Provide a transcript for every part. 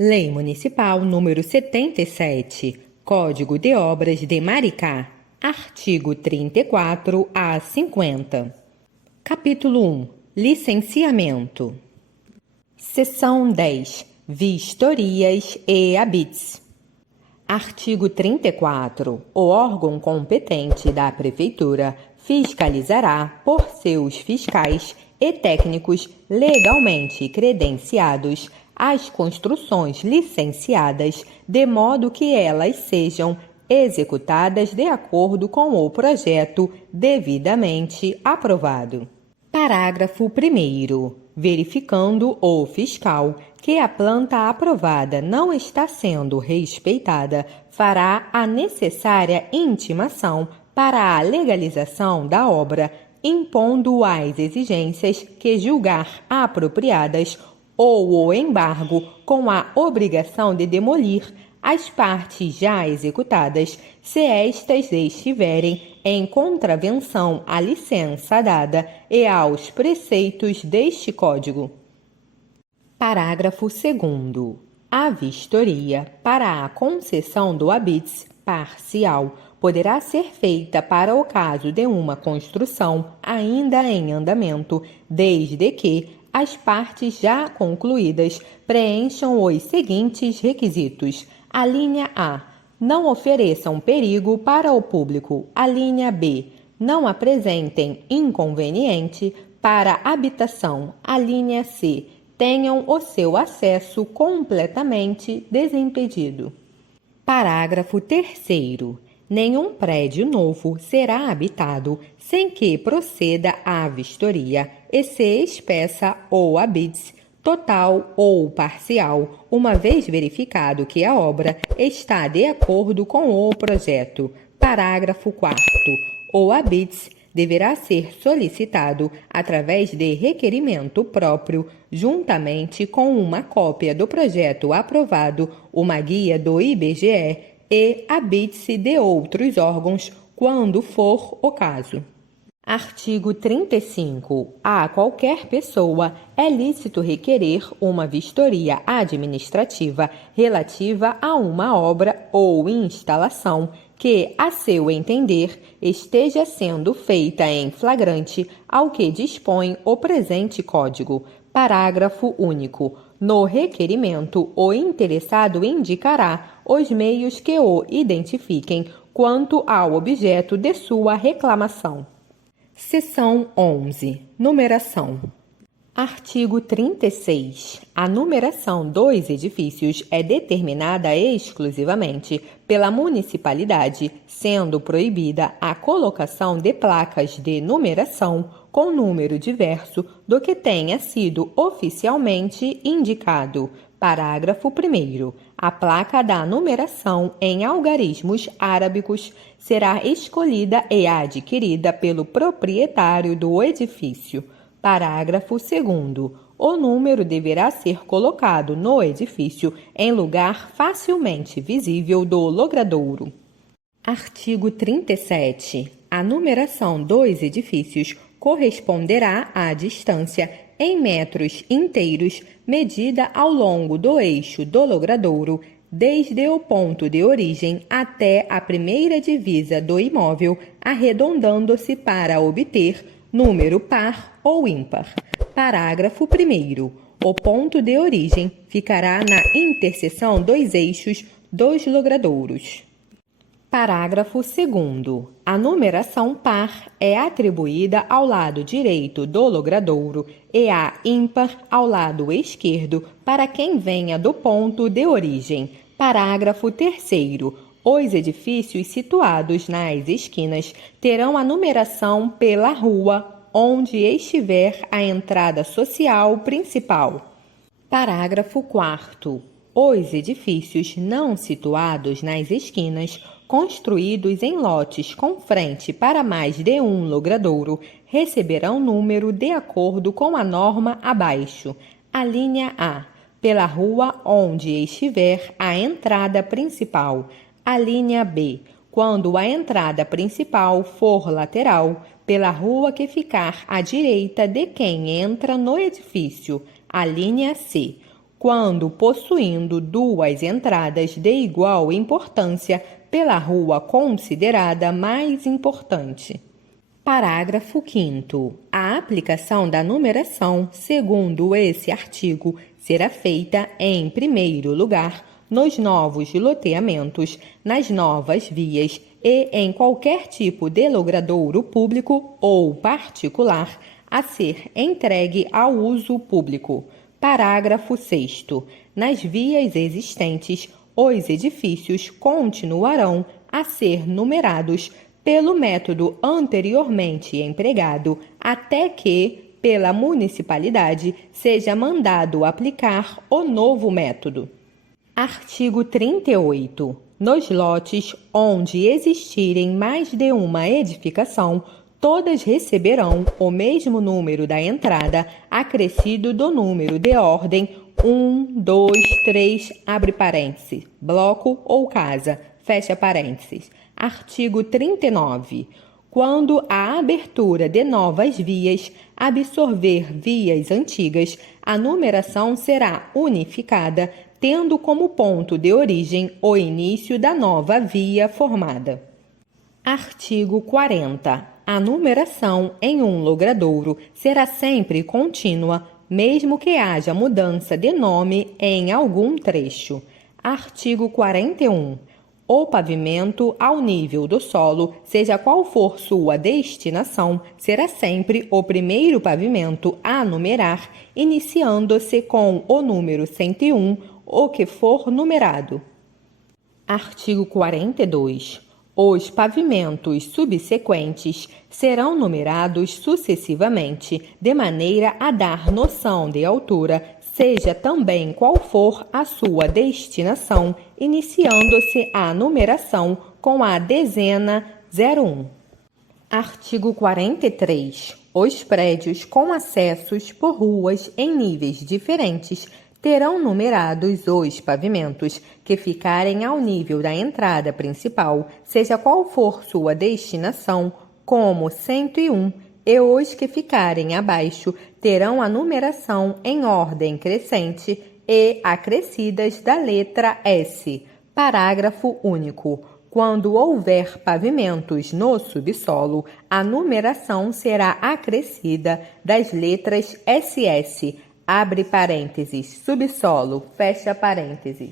Lei Municipal número 77, Código de Obras de Maricá, artigo 34 a 50. Capítulo 1. Licenciamento. Seção 10. Vistorias e habites. Artigo 34. O órgão competente da Prefeitura fiscalizará por seus fiscais e técnicos legalmente credenciados as construções licenciadas, de modo que elas sejam executadas de acordo com o projeto devidamente aprovado. Parágrafo 1º. Verificando o fiscal que a planta aprovada não está sendo respeitada, fará a necessária intimação para a legalização da obra, impondo as exigências que julgar apropriadas ou o embargo com a obrigação de demolir as partes já executadas, se estas estiverem em contravenção à licença dada e aos preceitos deste Código. Parágrafo 2º. A vistoria para a concessão do habites parcial poderá ser feita para o caso de uma construção ainda em andamento, desde que as partes já concluídas preencham os seguintes requisitos. A linha A. Não ofereçam perigo para o público. A linha B. Não apresentem inconveniente para a habitação. A linha C. Tenham o seu acesso completamente desimpedido. Parágrafo 3º. Nenhum prédio novo será habitado sem que proceda à vistoria e se expeça o habites total ou parcial, uma vez verificado que a obra está de acordo com o projeto. Parágrafo 4º. O habites deverá ser solicitado através de requerimento próprio, juntamente com uma cópia do projeto aprovado, uma guia do IBGE e habites de outros órgãos, quando for o caso. Artigo 35. A qualquer pessoa é lícito requerer uma vistoria administrativa relativa a uma obra ou instalação que, a seu entender, esteja sendo feita em flagrante ao que dispõe o presente Código. Parágrafo único. No requerimento, o interessado indicará os meios que o identifiquem quanto ao objeto de sua reclamação. Seção 11. Numeração. Artigo 36. A numeração dos edifícios é determinada exclusivamente pela municipalidade, sendo proibida a colocação de placas de numeração com número diverso do que tenha sido oficialmente indicado. Parágrafo 1º. A placa da numeração em algarismos arábicos será escolhida e adquirida pelo proprietário do edifício. Parágrafo 2º. O número deverá ser colocado no edifício em lugar facilmente visível do logradouro. Artigo 37. A numeração dos edifícios corresponderá à distância em metros inteiros medida ao longo do eixo do logradouro, desde o ponto de origem até a primeira divisa do imóvel, arredondando-se para obter número par ou ímpar. Parágrafo 1º. O ponto de origem ficará na interseção dos eixos dos logradouros. Parágrafo 2º. A numeração par é atribuída ao lado direito do logradouro e a ímpar ao lado esquerdo para quem venha do ponto de origem. Parágrafo 3º. Os edifícios situados nas esquinas terão a numeração pela rua onde estiver a entrada social principal. Parágrafo 4º. Os edifícios não situados nas esquinas, construídos em lotes com frente para mais de um logradouro, receberão número de acordo com a norma abaixo. A linha A, pela rua onde estiver a entrada principal. A linha B, quando a entrada principal for lateral, pela rua que ficar à direita de quem entra no edifício. A linha C, quando possuindo duas entradas de igual importância pela rua considerada mais importante. Parágrafo 5º. A aplicação da numeração, segundo esse artigo, será feita, em primeiro lugar, nos novos loteamentos, nas novas vias e em qualquer tipo de logradouro público ou particular a ser entregue ao uso público. Parágrafo 6º. Nas vias existentes, os edifícios continuarão a ser numerados pelo método anteriormente empregado até que, pela municipalidade, seja mandado aplicar o novo método. Artigo 38. Nos lotes onde existirem mais de uma edificação, todas receberão o mesmo número da entrada, acrescido do número de ordem 1, 2, 3, abre parênteses, bloco ou casa, fecha parênteses. Artigo 39. Quando a abertura de novas vias absorver vias antigas, a numeração será unificada, tendo como ponto de origem o início da nova via formada. Artigo 40. A numeração em um logradouro será sempre contínua, mesmo que haja mudança de nome em algum trecho. Artigo 41. O pavimento ao nível do solo, seja qual for sua destinação, será sempre o primeiro pavimento a numerar, iniciando-se com o número 101, o que for numerado. Artigo 42. Os pavimentos subsequentes serão numerados sucessivamente, de maneira a dar noção de altura, seja também qual for a sua destinação, iniciando-se a numeração com a dezena 01. Artigo 43. Os prédios com acessos por ruas em níveis diferentes terão numerados os pavimentos que ficarem ao nível da entrada principal, seja qual for sua destinação, como 101, e os que ficarem abaixo terão a numeração em ordem crescente e acrescidas da letra S. Parágrafo único. Quando houver pavimentos no subsolo, a numeração será acrescida das letras SS, abre parênteses, subsolo, fecha parênteses.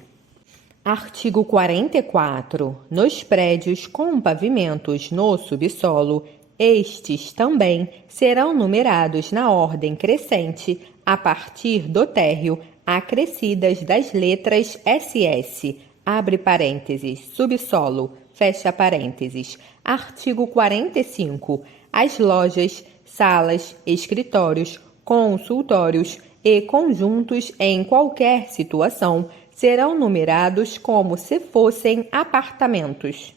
Artigo 44. Nos prédios com pavimentos no subsolo, estes também serão numerados na ordem crescente, a partir do térreo, acrescidas das letras SS, abre parênteses, subsolo, fecha parênteses. Artigo 45. As lojas, salas, escritórios, consultórios e conjuntos em qualquer situação serão numerados como se fossem apartamentos.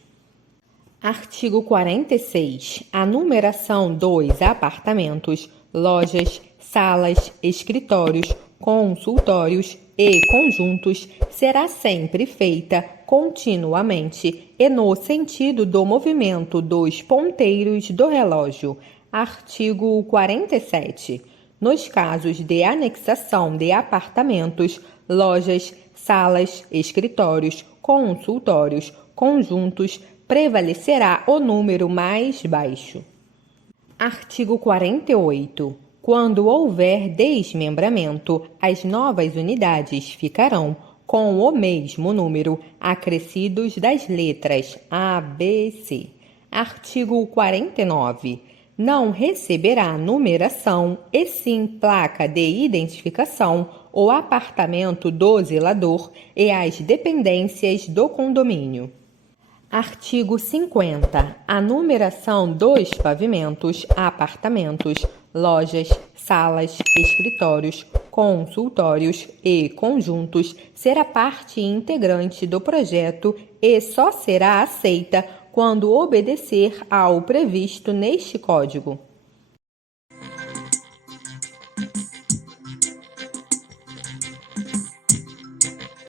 Artigo 46. A numeração dos apartamentos, lojas, salas, escritórios, consultórios e conjuntos será sempre feita continuamente e no sentido do movimento dos ponteiros do relógio. Artigo 47. Nos casos de anexação de apartamentos, lojas, salas, escritórios, consultórios, conjuntos, prevalecerá o número mais baixo. Artigo 48. Quando houver desmembramento, as novas unidades ficarão, com o mesmo número, acrescidos das letras A, B, C. Artigo 49. Não receberá numeração, e sim placa de identificação, o apartamento do zelador e as dependências do condomínio. Artigo 50. A numeração dos pavimentos, apartamentos, lojas, salas, escritórios, consultórios e conjuntos será parte integrante do projeto e só será aceita quando obedecer ao previsto neste Código.